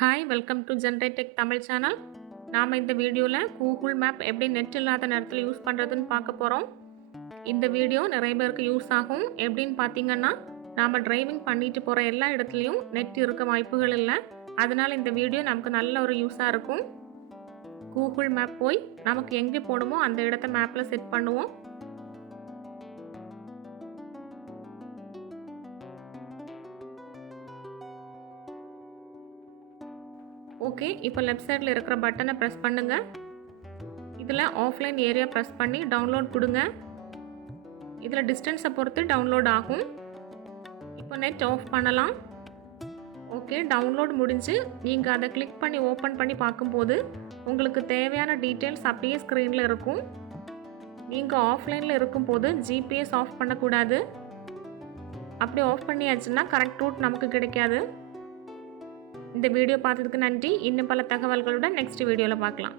Hi welcome to ஜென்ரேடெக் Tamil channel. நாம் இந்த வீடியோவில் கூகுள் மேப் எப்படி நெட் இல்லாத நேரத்தில் யூஸ் பண்ணுறதுன்னு பார்க்க போகிறோம். இந்த வீடியோ நிறைய பேருக்கு யூஸ் ஆகும். எப்படின்னு பார்த்தீங்கன்னா, நாம் டிரைவிங் பண்ணிட்டு போகிற எல்லா இடத்துலையும் நெட் இருக்க வாய்ப்புகள் இல்லை. அதனால் இந்த வீடியோ நமக்கு நல்ல ஒரு யூஸாக இருக்கும். கூகுள் மேப் போய் நமக்கு எங்கே போகணுமோ அந்த இடத்த மேப்பில் செட் பண்ணுவோம். ஓகே, இப்போ லெஃப்ட் சைடில் இருக்கிற பட்டனை ப்ரெஸ் பண்ணுங்கள். இதில் ஆஃப்லைன் ஏரியா ப்ரெஸ் பண்ணி டவுன்லோட் கொடுங்க. இதில் டிஸ்டன்ஸை பொறுத்து டவுன்லோட் ஆகும். இப்போ நெட் ஆஃப் பண்ணலாம். ஓகே, டவுன்லோட் முடிஞ்சு நீங்கள் அதை கிளிக் பண்ணி ஓப்பன் பண்ணி பார்க்கும்போது உங்களுக்கு தேவையான டீட்டெயில்ஸ் அப்படியே ஸ்க்ரீனில் இருக்கும். நீங்கள் ஆஃப்லைனில் இருக்கும்போது ஜிபிஎஸ் ஆஃப் பண்ணக்கூடாது. அப்படி ஆஃப் பண்ணியாச்சுன்னா கரெக்ட் ரூட் நமக்கு கிடைக்காது. இந்த வீடியோ பார்த்ததுக்கு நன்றி. இன்னும் பல தகவல்களுடன் நெக்ஸ்ட் வீடியோவில் பார்க்கலாம்.